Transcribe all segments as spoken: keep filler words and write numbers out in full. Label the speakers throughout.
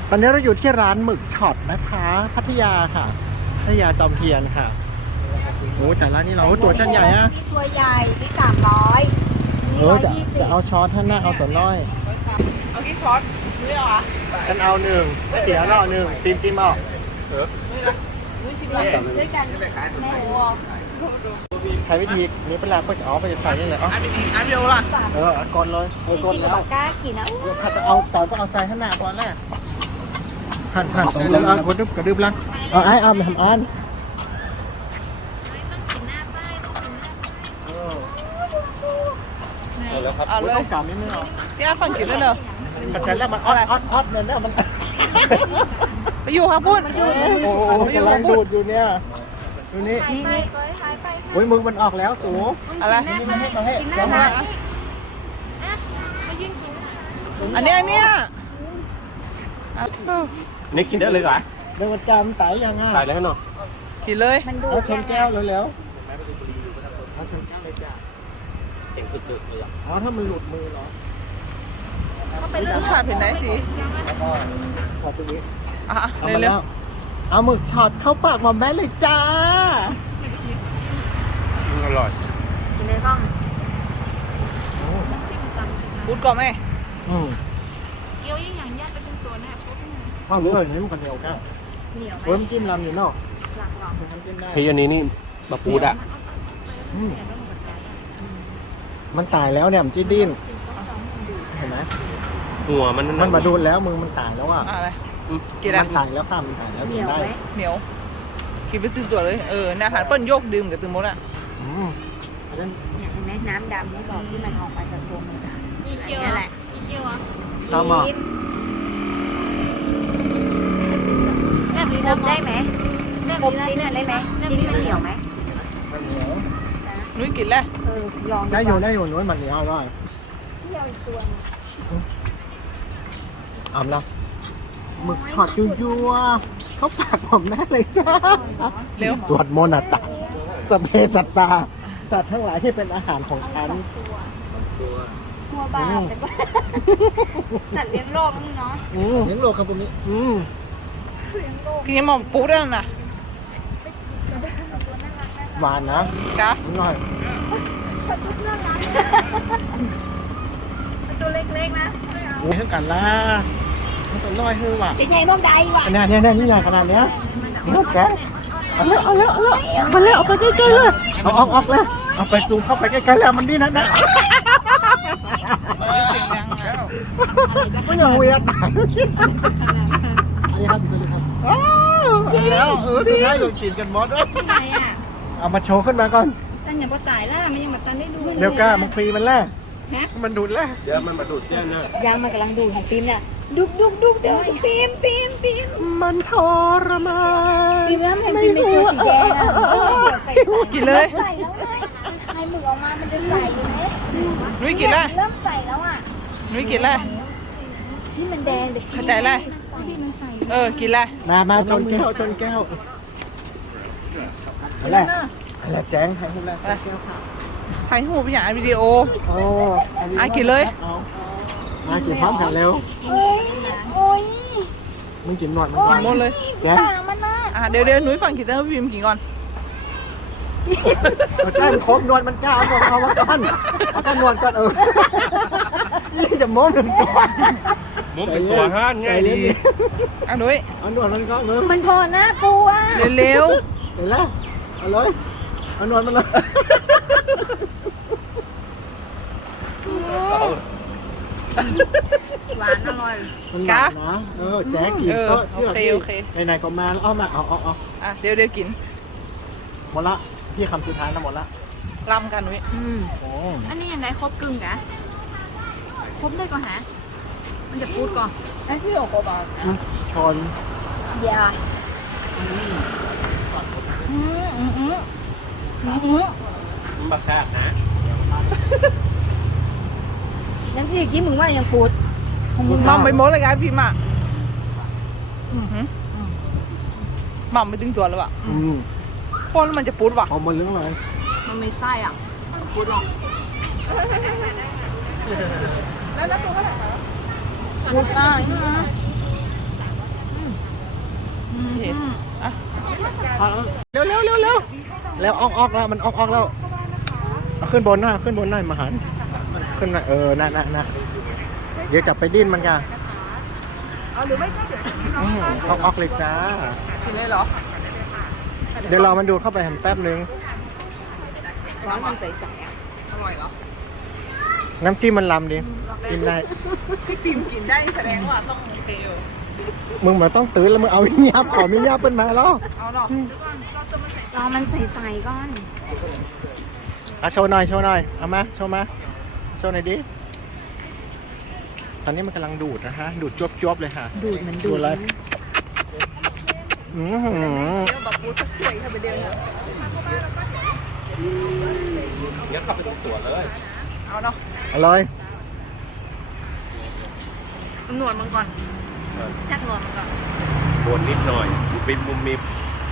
Speaker 1: ตอนนี้เราอยู่ที่ร้านหมึกช็อตนะคะ พัทยาค่ะพัทยาจอมเทียนค่ะโอ้แต่ร้านนี้เราตัวจันใหญ่อะ
Speaker 2: ที่ตัวใหญ่ที่สามร้อย
Speaker 1: เออจะจะเอาช้อนท่านหน้าเอาตัวน้อย
Speaker 3: เอากี่ช็อตนี่เหรอ
Speaker 1: ท่านเอาหนึ่งเตี๋ยวเอาหนึ่งตีนจิ้มเอา
Speaker 2: ด้วยกันแม่วัว
Speaker 1: ใช้วิธีนี้เป็นไรก็จะเอาไปจะใส่นี่เลยอ๋อ
Speaker 3: อันนี้อันเดียวล่ะ
Speaker 1: เออก่อนเลยเออก่อน
Speaker 2: กิน
Speaker 1: แล้
Speaker 2: กับ
Speaker 1: ว
Speaker 2: ปากกากินนะ
Speaker 1: ผัดเอาต่อก็เอาใส่ท่านหน้าก่อนแรกผัดผัดสองแล้วเอากระดึบกระดึบละเอาไอ้เอาไปทำอัน
Speaker 3: เอาเลย
Speaker 1: ต้องการนิดนึงเหรอ
Speaker 3: พี่อาร์ตฟังกินเลยเนอะ
Speaker 1: ขัดใจแล้วมันออดออดออดเนี่ยเนี่ยมัน
Speaker 3: ไปอยู่ครับพุ่น
Speaker 1: โอ้โหกำลังดูดอยู่เนี่ยดูนี่
Speaker 2: นี่นี่หายไป
Speaker 1: โอ้ยมึงมันออกแล้วสู
Speaker 3: อะไร
Speaker 1: นี่มาให้มาให้
Speaker 2: กินห
Speaker 1: ล
Speaker 2: น้า
Speaker 1: อง
Speaker 2: ห
Speaker 1: มา
Speaker 2: น้า
Speaker 3: อันเนี้ยอันเนี้ย
Speaker 4: นี่กินได้เลยเหรอ
Speaker 1: เดี๋ยวมันจำไตยังอ่ะ
Speaker 4: ตายแล้วเนาะ
Speaker 3: กินเลย
Speaker 2: มันดู
Speaker 1: เอาชนแก้วเร็วๆเอาชนแก้วเลยจ้ะ
Speaker 4: เก่งสุดๆเลยอ่ะ
Speaker 1: เอาถ้ามันหลุดมือเหรอ
Speaker 3: ผู้ชายเห็นไหนสิ
Speaker 1: แล้วก็พอตรงนี้
Speaker 3: อ่ะ
Speaker 1: เอา
Speaker 3: เร็
Speaker 1: มาว แล้วเอาหมึกช็อตเข้าปากหมอมแม่เลยจ้า
Speaker 4: อร่อย
Speaker 2: กินในห้อง
Speaker 3: ๆพูดก่อนไหม
Speaker 1: อืม
Speaker 2: เกี๊ยวยิ่งอย่างเงี้ยเป็นตัวแน่พุทธ
Speaker 1: ข้าวเหนียวนี่มันกันเหนียวแก้ว
Speaker 2: เหนียวไหม
Speaker 1: เพิ่มจิ้มลำอยู่เนอก
Speaker 2: หลักหรอ
Speaker 1: ทำจิ้มได้
Speaker 4: พี่อันนี้นี่บะปูดอ่ะ
Speaker 1: อืมมันตายแล้วเนี่ยมันจะดิ้นเห็นไหม
Speaker 4: หัวมัน
Speaker 1: มันมาดูดแล้วมือมันตายแล้วอ่ะ
Speaker 3: อะไรกินอะไร
Speaker 1: มันตายแล้วค่ะมันตายแล้ว
Speaker 2: เห
Speaker 1: กิ
Speaker 2: นี
Speaker 1: น
Speaker 2: ยว
Speaker 1: ได้
Speaker 2: ไหม
Speaker 3: เหนียวกินไปตื่นตัวเลยเออเนี่ยอาหารเปิ้ลโยกดื่มกับตื่นมดอ่ะ
Speaker 1: อืมอันนั้น
Speaker 2: เนี่ยเห็นไหมน้ำดำที่บอกที่มันออกมาจากตัวมันนี่แหละ
Speaker 1: ตามมา
Speaker 2: แบบนี้ทำได้ไหมผมจิ้มได้ไหมจิ้มมันเหนียวไหม
Speaker 1: มันเหนียว
Speaker 3: นุ้ยกินแล้ว
Speaker 2: เออลอง
Speaker 1: ได้อยู่ได้อยู่น้อยมันเหนียวได้
Speaker 2: เที่ยวอีกตัว
Speaker 1: เอาละหมึกช็อตยั่วๆเข้าปากผมแม่เลยจ้า
Speaker 3: เร็ว
Speaker 1: สวดมนต์อะตะสพเพสัตตา สัตว์ทั้งหลายที่เป็นอาหารของฉัน
Speaker 2: ตัวบาปแต่ก็สัตว์เลี้ยงโลกนี่เนาะ
Speaker 1: อืมเลี้ยงโลกครับผมนี้อืม
Speaker 3: กินยังหมอปูได้น่ะ
Speaker 1: หวานนะ
Speaker 3: จ้ะ
Speaker 1: นิดหน่อย
Speaker 2: ตัวเล็กๆนะ
Speaker 1: โอ้ยเท่ากันละมันตัวน้อยคือว่ะ
Speaker 2: จะใหญ่มากใดวะ
Speaker 1: ขนาดเนี้ยเนี่ยนี่ใหญ่ขนาดเนี้ยนี่แกเอาแล้วเอาแล้วเอาแล้วเอาแล้วเอาไปใกล้ๆเลยเอาออกออกเลยเอาไปซูมเข้าไปใกล้ๆแล้วมันดีนะนะ
Speaker 3: เสียงดังอ่ะ
Speaker 1: ก็ยังเวียนอันนี้ครับตัวนี้ครับว้าวเอาแล้วเออถึงได้อยู่กินกันหมดด้วย
Speaker 2: ทำไมอ่ะ
Speaker 1: เอามาโชว์ขึ้นมาก่อน
Speaker 2: ตั้งอย่าพอตายแล้วมันยังมาตันได้ดู
Speaker 1: เดี๋ยวก้ามันฟรีมันแล่มันดูดแล่
Speaker 4: เดี๋ยวมันมาดูดแก้วเนี่ย
Speaker 2: ยางมันกำลังดูของฟิล์มเนี่ยดุกดุกดุกเดี๋ยวฟิล์มฟิล์มฟิล์ม
Speaker 1: มันทรมาน
Speaker 2: ฟิล์มแล้วมันเป็นตัวสีแดงอ่ะ
Speaker 3: กินเลย
Speaker 2: ใส่แล้วไงไข่หมึกออกมามันจะใส่อยู่ไหม
Speaker 3: นุ้ยกินแล้ว
Speaker 2: เริ่มใส่แล้วอ่ะ
Speaker 3: นุ้ยกินแล้ว
Speaker 2: ที่มันแดงเด็ก
Speaker 3: เข้าใจแล้ว
Speaker 2: ที่มันใส่
Speaker 3: เออกินแล้ว
Speaker 1: มามาชนแก้วชนแก้วอะไรอะไรแจ้งให้คุณแล้ว
Speaker 3: ถ่ายรูปเป็นอย่างวิดีโอ
Speaker 1: โอ้
Speaker 3: อ่ะกินเลย
Speaker 1: อามากินพร้อมกันเร็ว
Speaker 2: โอ้ยโอ้ย
Speaker 1: มึงกินหนวดมัน
Speaker 3: กิ
Speaker 1: ก่อน น
Speaker 3: หมดเลย
Speaker 1: แจ๊
Speaker 2: ปากมันน่ะ
Speaker 3: อ่ะเดี๋ยวเดี๋ยวนุ้ยฟังกินเตอร์พิมพ์กินก่อน
Speaker 1: เอาแจ้งครบหนวดมันกล้าเอาบอกเอามาก่อนเอาแต่หนวดก่อนเออนี่จะโม้หนึ่งก่อน
Speaker 4: มุมเป็นตัวห้านง่ายดี
Speaker 3: อ่ะนุ้ย
Speaker 1: เอาหนวดมันก่อนเนอะ
Speaker 2: มันพอน่ากลัว
Speaker 3: เร็ว
Speaker 1: เห็นแล้วเอาเลยเอาหนวดมันเลย
Speaker 2: หวานอร่อย
Speaker 1: มันหวานนะเออแจ๊กกิน
Speaker 3: เออ
Speaker 1: ก็
Speaker 3: โอ
Speaker 1: เชื่อ
Speaker 3: เค
Speaker 1: พี่
Speaker 3: โอเค
Speaker 1: ไหนๆก็มาแล้วเอามาเอาเอาเอา
Speaker 3: อ่ะเดี๋ยวเดี๋ยวกิน
Speaker 1: หมดละพี่คำสุดท้ายนะหมดละ
Speaker 3: ลำกันนุ้ย
Speaker 2: อืม
Speaker 1: โอ้
Speaker 2: อันนี้ยังไงครบกึ่งกะครบได้ก่อนฮะมันจะพูดก่อนไอ้ที่โอ้โหบอก
Speaker 1: ชน
Speaker 2: เดี๋ยวอืมอืมอืมอืมอืม
Speaker 4: มันบักคาดนะ
Speaker 2: ยังที่กี้มึงว่ายังพูดของมึง
Speaker 3: มั่มไปหมดเลยกันพิมพ์อ่ะอือหือมั่มไปตึงตัวแล้วอ่ะ
Speaker 1: อืม
Speaker 3: พอแล้วมันจะปูดว่ะ
Speaker 1: เอามาเรื่องอะไร
Speaker 2: มันไม่ไส้อ่ะพูดหรอกพูดอ่ะ
Speaker 1: เร็วเร็วเร็วเร็วแล้วออกออกแล้วมันออกออกแล้วเอาขึ้นบนหน้าขึ้นบนหน้ามาหันขึ้นหน่อยเออน่ะน่ะน่ะเดี๋ยวจับไปดิ้นมันกันเอาหรือไม่ก็เดี๋ยวออกออกเลยจ้า
Speaker 3: กินเลยเหรอ
Speaker 1: เดี๋ยวรอมันดูดเข้าไปแป๊บนึง
Speaker 3: ร้อนมันใสๆอ่ะอร่อยเหรอ
Speaker 1: น้ำจิ้มมันลำดิจิ้มได้
Speaker 3: พี่ปิ่มกินได้แสดงว่าต้องโอเคอยู่
Speaker 1: มึงเหมือนต้องตื่นแล้วมึงเอามียับขอมียับเป็นมาแล้ว
Speaker 3: เอาหรอ
Speaker 2: รอมันใสๆก่อน
Speaker 1: อ่ะโชว์หน่อยโชว์หน่อยเอามาโชว์มาโชว์หน่อยดิตอนนี้มันกำลังดูดนะฮะดูดจวบๆเลยค่ะ
Speaker 2: ดูดมัน
Speaker 1: ดู
Speaker 2: ดู
Speaker 1: ด
Speaker 2: ด
Speaker 1: อะไรอือหือ
Speaker 3: เดี๋ยวแบบปูสักถ้วยค่ะไปเดียวเนี่ย
Speaker 4: เดี๋ยวเข้าไปตรงตัวเลย
Speaker 3: เอาเนาะ
Speaker 1: อร่อย
Speaker 3: หนวดมันก่อนชักหนวดมันก่อน
Speaker 4: โบนนิดหน่อยบินมุมมิบ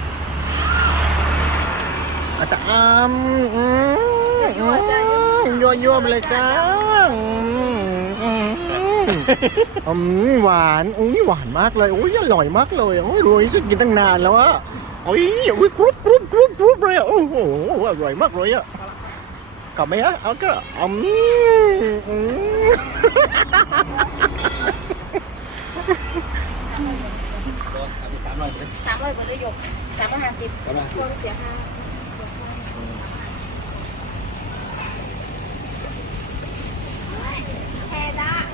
Speaker 1: อาจจะอ้ามอืมยั่วยั่วยั่วมาเลยจ้าอืมอืมอืมหวานอุ้ยหวานมากเลยอุ้ยอร่อยมากเลยโอ้ยรวยสุดกินตั้งนานแล้วอะโอ้ยอุ้ยกรุบกรุบกรุบกรุบเลยอะโอ้โหอร่อยมากเลยอะกลับไหมฮะเอาก็อืมอืม
Speaker 2: สามร้อยกว่าเลยหยกสามร้อยห้าสิบรวมเสียห้าแพด้า